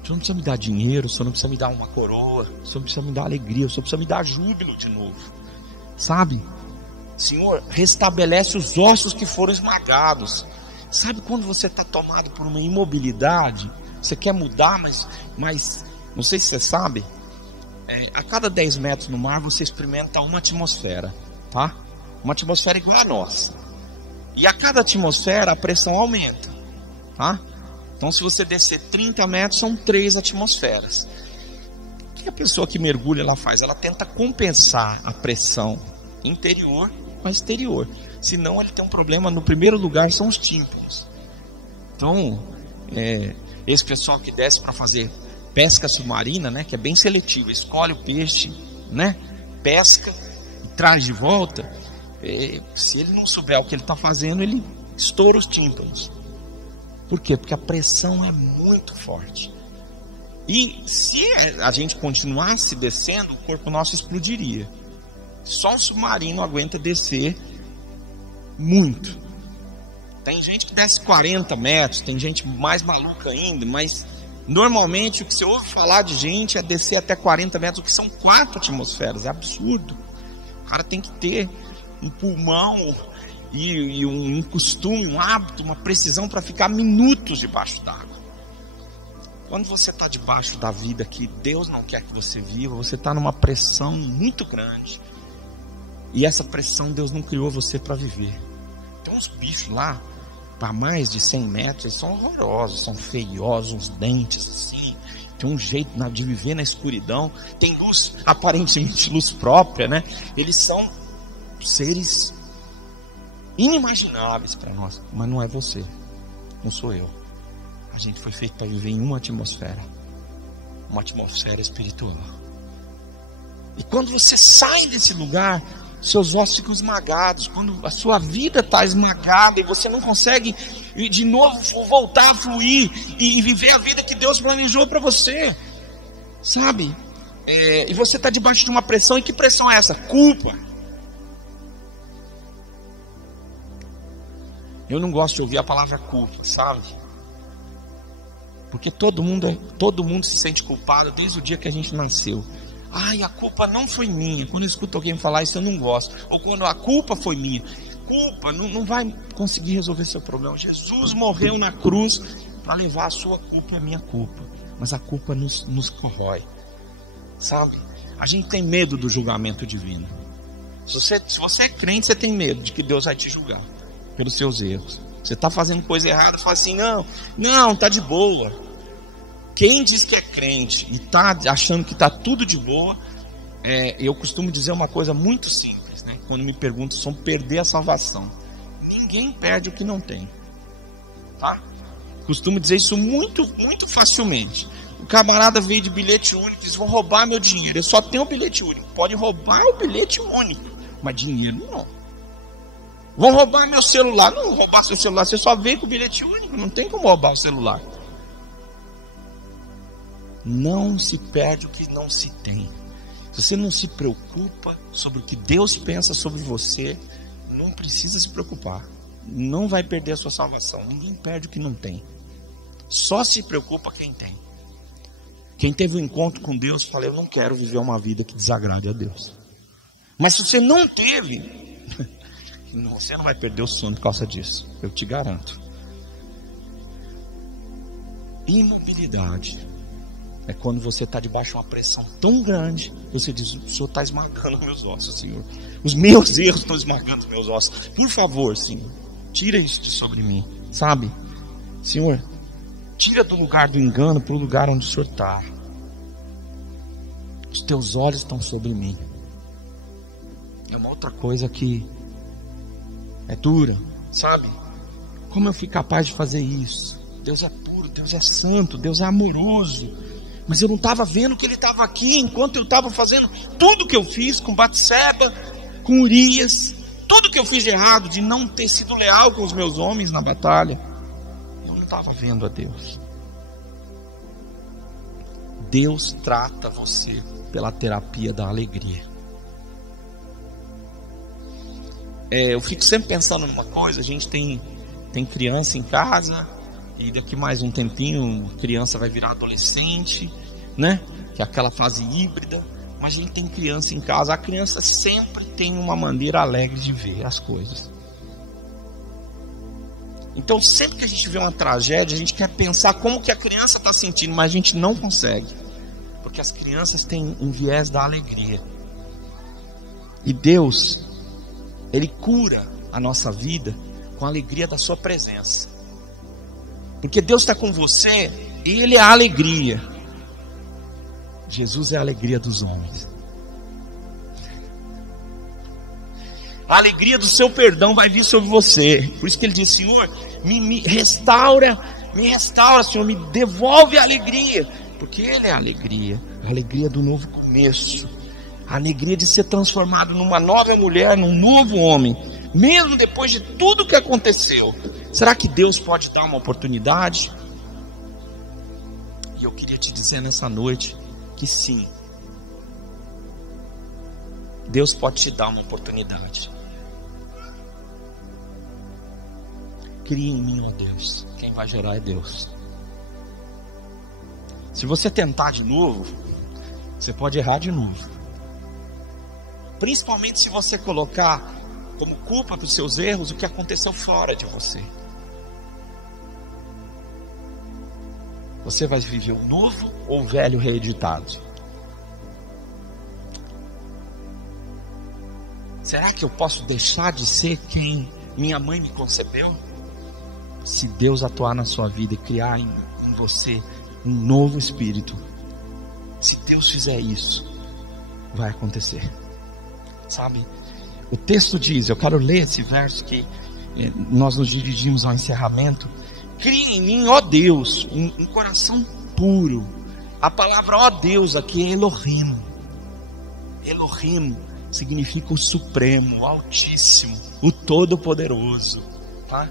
O Senhor não precisa me dar dinheiro, o Senhor não precisa me dar uma coroa, o Senhor precisa me dar alegria, o Senhor precisa me dar júbilo de novo. Sabe? Senhor, restabelece os ossos que foram esmagados. Sabe quando você está tomado por uma imobilidade? Você quer mudar, mas não sei se você sabe, a cada 10 metros no mar você experimenta uma atmosfera, tá? Uma atmosfera igual a nossa. E a cada atmosfera a pressão aumenta, tá? Então se você descer 30 metros são 3 atmosferas. O que a pessoa que mergulha ela faz? Ela tenta compensar a pressão interior com a exterior. Senão ele tem um problema. No primeiro lugar são os tímpanos. Então esse pessoal que desce para fazer pesca submarina, né, que é bem seletivo, escolhe o peixe, né, pesca e traz de volta. Se ele não souber o que ele está fazendo, ele estoura os tímpanos. Por quê? Porque a pressão é muito forte. E se a gente continuasse descendo, o corpo nosso explodiria. Só um submarino aguenta descer muito. Tem gente que desce 40 metros, tem gente mais maluca ainda, mas normalmente o que você ouve falar de gente é descer até 40 metros, o que são 4 atmosferas. É absurdo. O cara tem que ter um pulmão e um costume, um hábito, uma precisão para ficar minutos debaixo d'água. Quando você está debaixo da vida que Deus não quer que você viva, você está numa pressão muito grande. E essa pressão Deus não criou você para viver. Tem uns bichos lá, para mais de 100 metros, eles são horrorosos, são feiosos, uns dentes assim. Tem um jeito de viver na escuridão. Tem luz, aparentemente luz própria, né? Eles são seres inimagináveis para nós, mas não é você, não sou eu. A gente foi feito para viver em uma atmosfera espiritual. E quando você sai desse lugar, seus ossos ficam esmagados. Quando a sua vida está esmagada e você não consegue de novo voltar a fluir e viver a vida que Deus planejou para você, sabe? E você está debaixo de uma pressão. E que pressão é essa? Culpa. Eu não gosto de ouvir a palavra culpa, sabe? Porque todo mundo se sente culpado desde o dia que a gente nasceu. Ai, a culpa não foi minha. Quando eu escuto alguém falar isso, eu não gosto. Ou quando a culpa foi minha. Culpa não vai conseguir resolver seu problema. Jesus morreu na cruz para levar a sua culpa e a minha culpa. Mas a culpa nos corrói, sabe? A gente tem medo do julgamento divino. Se você é crente, você tem medo de que Deus vai te julgar pelos seus erros. Você está fazendo coisa errada, fala assim, não, tá de boa. Quem diz que é crente e está achando que está tudo de boa, eu costumo dizer uma coisa muito simples, né? Quando me perguntam sobre perder a salvação. Ninguém perde o que não tem, tá? Costumo dizer isso muito, muito facilmente. O camarada veio de bilhete único e diz, vão roubar meu dinheiro. Eu só tenho o bilhete único. Pode roubar o bilhete único, mas dinheiro não. Vão roubar meu celular. Não roubar seu celular, você só veio com o bilhete único. Não tem como roubar o celular. Não se perde o que não se tem. Se você não se preocupa sobre o que Deus pensa sobre você, não precisa se preocupar. Não vai perder a sua salvação. Ninguém perde o que não tem. Só se preocupa quem tem. Quem teve um encontro com Deus, fala, eu não quero viver uma vida que desagrade a Deus. Mas se você não teve, você não vai perder o sono por causa disso. Eu te garanto. Imobilidade é quando você está debaixo de uma pressão tão grande, você diz, o Senhor está esmagando meus ossos, Senhor. Os meus erros estão esmagando os meus ossos. Por favor, Senhor, tira isso de sobre mim, sabe? Senhor, tira do lugar do engano para o lugar onde o Senhor está. Os teus olhos estão sobre mim. É uma outra coisa que é dura, sabe? Como eu fui capaz de fazer isso? Deus é puro, Deus é santo, Deus é amoroso. Mas eu não estava vendo que Ele estava aqui enquanto eu estava fazendo tudo que eu fiz com Batseba, com Urias, tudo que eu fiz de errado, de não ter sido leal com os meus homens na batalha. Eu não estava vendo a Deus. Deus trata você pela terapia da alegria. Eu fico sempre pensando numa coisa, a gente tem criança em casa, E daqui mais um tempinho, criança vai virar adolescente, né? Que é aquela fase híbrida. Mas a gente tem criança em casa. A criança sempre tem uma maneira alegre de ver as coisas. Então sempre que a gente vê uma tragédia, a gente quer pensar como que a criança está sentindo, mas a gente não consegue. Porque as crianças têm um viés da alegria. E Deus, Ele cura a nossa vida com a alegria da sua presença. Porque Deus está com você, Ele é a alegria. Jesus é a alegria dos homens. A alegria do seu perdão vai vir sobre você. Por isso que Ele diz: Senhor, me restaura, Senhor, me devolve a alegria. Porque Ele é a alegria do novo começo. A alegria de ser transformado numa nova mulher, num novo homem. Mesmo depois de tudo que aconteceu. Será que Deus pode dar uma oportunidade? E eu queria te dizer nessa noite que sim. Deus pode te dar uma oportunidade. Crie em mim, ó Deus. Quem vai gerar é Deus. Se você tentar de novo, você pode errar de novo. Principalmente se você colocar como culpa dos seus erros o que aconteceu fora de você. Você vai viver o novo ou o velho reeditado? Será que eu posso deixar de ser quem minha mãe me concebeu? Se Deus atuar na sua vida e criar em você um novo espírito, se Deus fizer isso, vai acontecer. Sabe? O texto diz, eu quero ler esse verso que nós nos dirigimos ao encerramento. Crie em mim, ó Deus, um coração puro. A palavra ó Deus aqui é Elohim. Elohim significa o Supremo, o Altíssimo, o Todo-Poderoso, tá?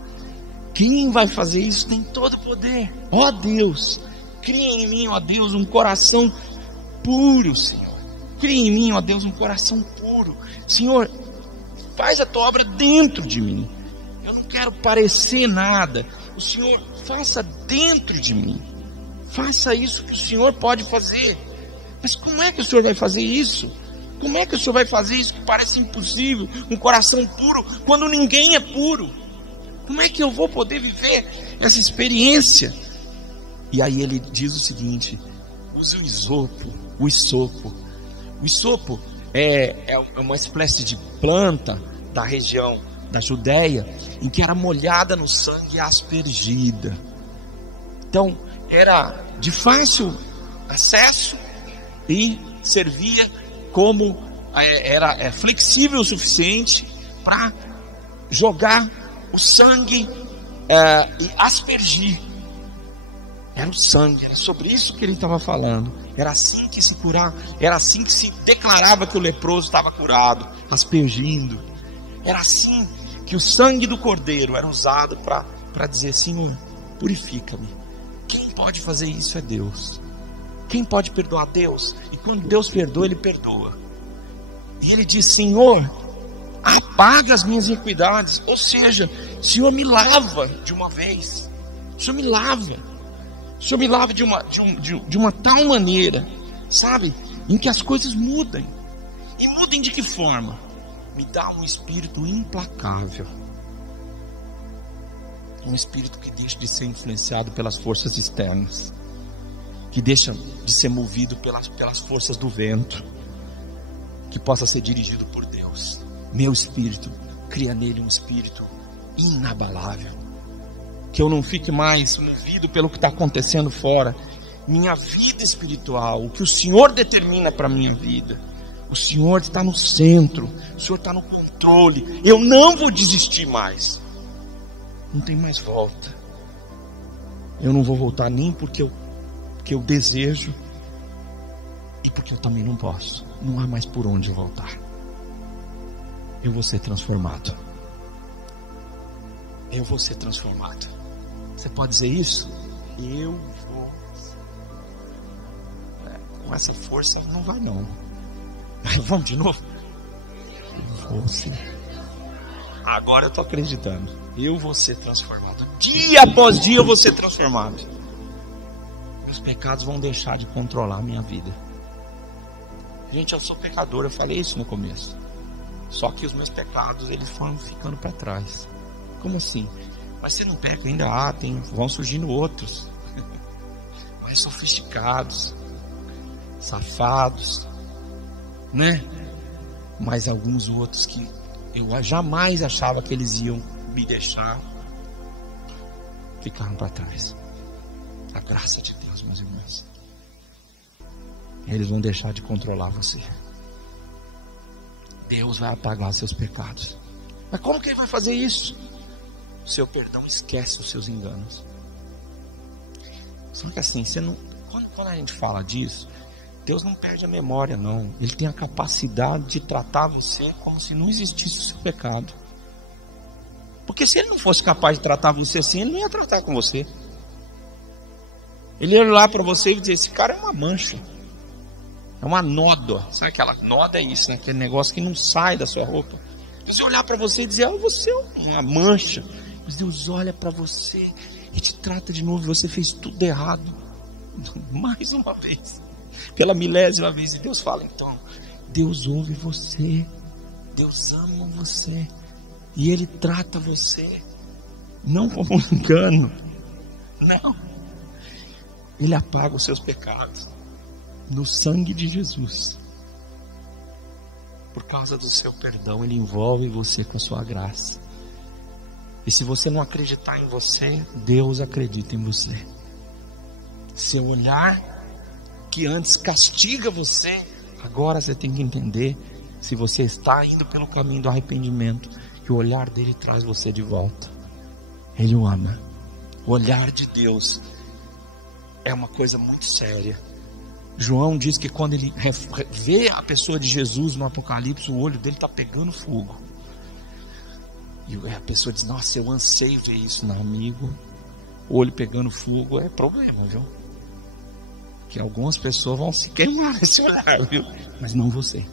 Quem vai fazer isso tem todo o poder. Ó Deus, cria em mim, ó Deus, um coração puro, Senhor. Cria em mim, ó Deus, um coração puro. Senhor, faz a tua obra dentro de mim. Eu não quero parecer nada. O Senhor faça dentro de mim. Faça isso que o Senhor pode fazer. Mas como é que o Senhor vai fazer isso? Como é que o Senhor vai fazer isso que parece impossível? Um coração puro, quando ninguém é puro. Como é que eu vou poder viver essa experiência? E aí ele diz o seguinte: use o isopo. O isopo. O isopo é uma espécie de planta da região da Judéia, em que era molhada no sangue e aspergida. Então era de fácil acesso e servia como era flexível o suficiente para jogar o sangue e aspergir. Era o sangue, era sobre isso que ele estava falando. Era assim que se curava, era assim que se declarava que o leproso estava curado, aspergindo. Era assim que o sangue do cordeiro era usado para dizer: Senhor, purifica-me. Quem pode fazer isso é Deus. Quem pode perdoar? Deus. E quando Deus perdoa, Ele perdoa. E Ele diz: Senhor, apaga as minhas iniquidades. Ou seja, Senhor, me lava de uma vez. Senhor, me lava. Senhor, me lava de uma tal maneira, sabe, em que as coisas mudem. E mudem de que forma? Me dá um espírito implacável. Um espírito que deixa de ser influenciado pelas forças externas, que deixa de ser movido pelas forças do vento, que possa ser dirigido por Deus. Meu espírito, cria nele um espírito inabalável, que eu não fique mais movido pelo que está acontecendo fora. Minha vida espiritual, o que o Senhor determina para a minha vida, o Senhor está no centro, o Senhor está no controle. Eu não vou desistir mais. Não tem mais volta. Eu não vou voltar nem porque eu desejo, e porque eu também não posso. Não há mais por onde voltar. Eu vou ser transformado. Eu vou ser transformado. Você pode dizer isso? Eu vou. Com essa força não vai não. Vamos de novo? Eu vou sim. agora eu estou acreditando. Eu vou ser transformado. Dia após dia eu vou ser transformado. Meus pecados vão deixar de controlar a minha vida. Gente, eu sou pecador, eu falei isso no começo. Só que os meus pecados, eles foram ficando para trás. Como assim? Mas você não peca ainda? Vão surgindo outros. Mais sofisticados, safados, né? Mas alguns outros que eu jamais achava que eles iam me deixar, ficaram para trás. A graça de Deus, meus irmãos. Eles vão deixar de controlar você. Deus vai apagar seus pecados. Mas como que Ele vai fazer isso? O seu perdão esquece os seus enganos. Só que assim, quando a gente fala disso, Deus não perde a memória, não. Ele tem a capacidade de tratar você como se não existisse o seu pecado. Porque se Ele não fosse capaz de tratar você assim, Ele não ia tratar com você. Ele ia olhar para você e dizer: esse cara é uma mancha, é uma nódoa. Sabe aquela nódoa? É isso, né? Aquele negócio que não sai da sua roupa. Você olhar para você e dizer: você é uma mancha. Mas Deus olha para você e te trata de novo. Você fez tudo errado. Mais uma vez. Pela milésima vez. E Deus fala: então, Deus ouve você. Deus ama você. E Ele trata você não como um engano. Não. Ele apaga os seus pecados no sangue de Jesus. Por causa do seu perdão, Ele envolve você com a sua graça. E se você não acreditar em você, Deus acredita em você. Seu olhar, que antes castiga você, agora você tem que entender, se você está indo pelo caminho do arrependimento, que o olhar dele traz você de volta. Ele o ama. O olhar de Deus é uma coisa muito séria. João diz que quando ele vê a pessoa de Jesus no Apocalipse, o olho dele está pegando fogo. E a pessoa diz: nossa, eu anseio ver isso. Não, amigo, o olho pegando fogo é problema, viu? Que algumas pessoas vão se queimar nesse olhar, viu? Mas não você.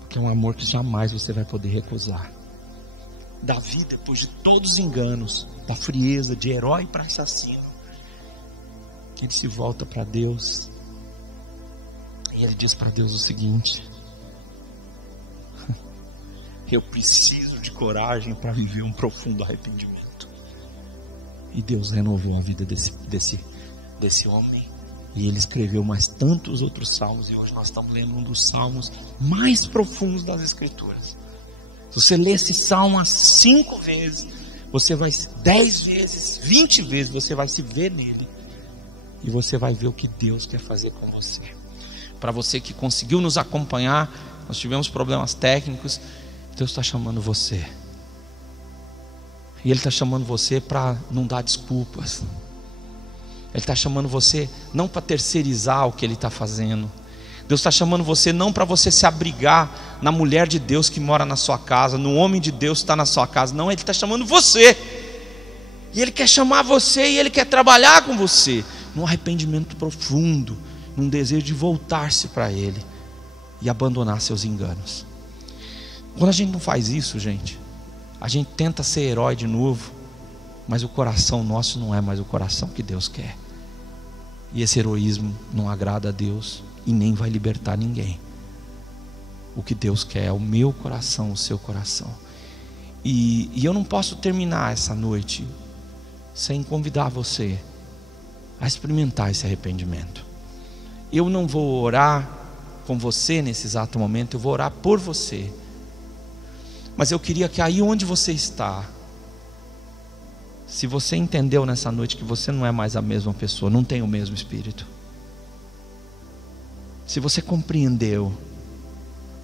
Porque é um amor que jamais você vai poder recusar. Davi, depois de todos os enganos, da frieza de herói para assassino, ele se volta para Deus e ele diz para Deus o seguinte: eu preciso de coragem para viver um profundo arrependimento. E Deus renovou a vida desse homem, e ele escreveu mais tantos outros salmos, e hoje nós estamos lendo um dos salmos mais profundos das Escrituras. Se você ler esse salmo 5 vezes, você vai 10 vezes, 20 vezes, você vai se ver nele. E você vai ver o que Deus quer fazer com você. Para você que conseguiu nos acompanhar, nós tivemos problemas técnicos. Deus está chamando você. E Ele está chamando você para não dar desculpas. Ele está chamando você não para terceirizar o que Ele está fazendo. Deus está chamando você não para você se abrigar na mulher de Deus que mora na sua casa, no homem de Deus que está na sua casa. Não, Ele está chamando você. E Ele quer chamar você e Ele quer trabalhar com você num arrependimento profundo, num desejo de voltar-se para Ele e abandonar seus enganos. Quando a gente não faz isso, gente, a gente tenta ser herói de novo, mas o coração nosso não é mais o coração que Deus quer. E esse heroísmo não agrada a Deus e nem vai libertar ninguém. O que Deus quer é o meu coração, o seu coração. E eu não posso terminar essa noite sem convidar você a experimentar esse arrependimento. Eu não vou orar com você nesse exato momento, eu vou orar por você. Mas eu queria que aí onde você está, se você entendeu nessa noite que você não é mais a mesma pessoa, não tem o mesmo espírito, se você compreendeu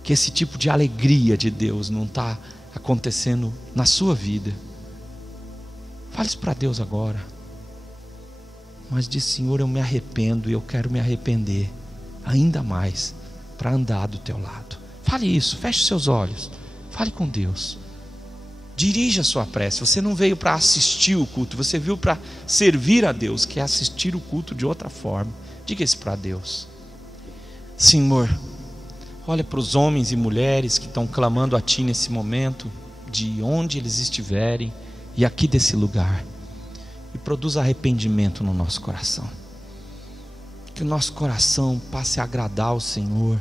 que esse tipo de alegria de Deus não está acontecendo na sua vida, fale isso para Deus agora. Mas diz: Senhor, eu me arrependo e eu quero me arrepender ainda mais para andar do teu lado. Fale isso, feche seus olhos, fale com Deus. Dirija a sua prece. Você não veio para assistir o culto, você veio para servir a Deus, que é assistir o culto de outra forma. Diga isso para Deus: Senhor, Olha para os homens e mulheres que estão clamando a Ti nesse momento, de onde eles estiverem e aqui desse lugar, e produz arrependimento no nosso coração. Que o nosso coração passe a agradar ao Senhor,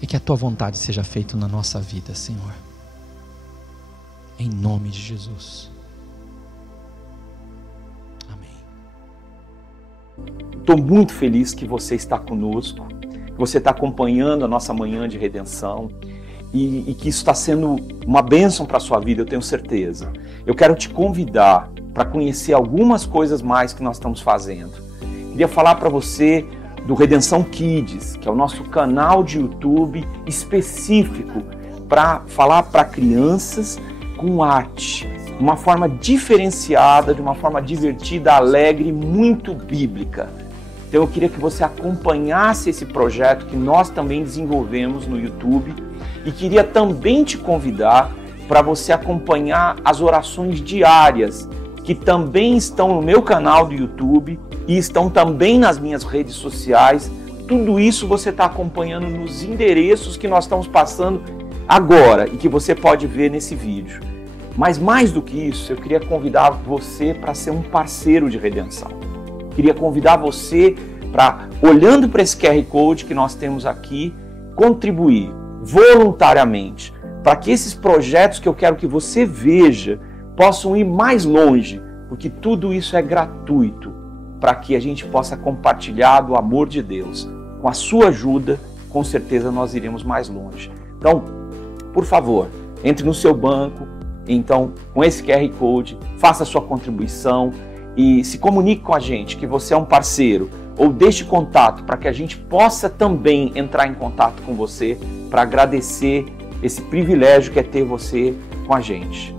e que a Tua vontade seja feita na nossa vida, Senhor, em nome de Jesus. Amém. Estou muito feliz que você está conosco, que você está acompanhando a nossa manhã de redenção, e que isso está sendo uma bênção para a sua vida, eu tenho certeza. Eu quero te convidar para conhecer algumas coisas mais que nós estamos fazendo. Queria falar para você do Redenção Kids, que é o nosso canal de YouTube específico para falar para crianças com arte, de uma forma diferenciada, de uma forma divertida, alegre, muito bíblica. Então eu queria que você acompanhasse esse projeto que nós também desenvolvemos no YouTube, e queria também te convidar para você acompanhar as orações diárias, que também estão no meu canal do YouTube e estão também nas minhas redes sociais. Tudo isso você está acompanhando nos endereços que nós estamos passando agora e que você pode ver nesse vídeo. Mas mais do que isso, eu queria convidar você para ser um parceiro de redenção. Queria convidar você para, olhando para esse QR Code que nós temos aqui, contribuir voluntariamente para que esses projetos que eu quero que você veja possam ir mais longe, porque tudo isso é gratuito para que a gente possa compartilhar do amor de Deus. Com a sua ajuda, com certeza nós iremos mais longe. Então, por favor, entre no seu banco, então, com esse QR Code, faça a sua contribuição e se comunique com a gente que você é um parceiro, ou deixe contato para que a gente possa também entrar em contato com você para agradecer esse privilégio que é ter você com a gente.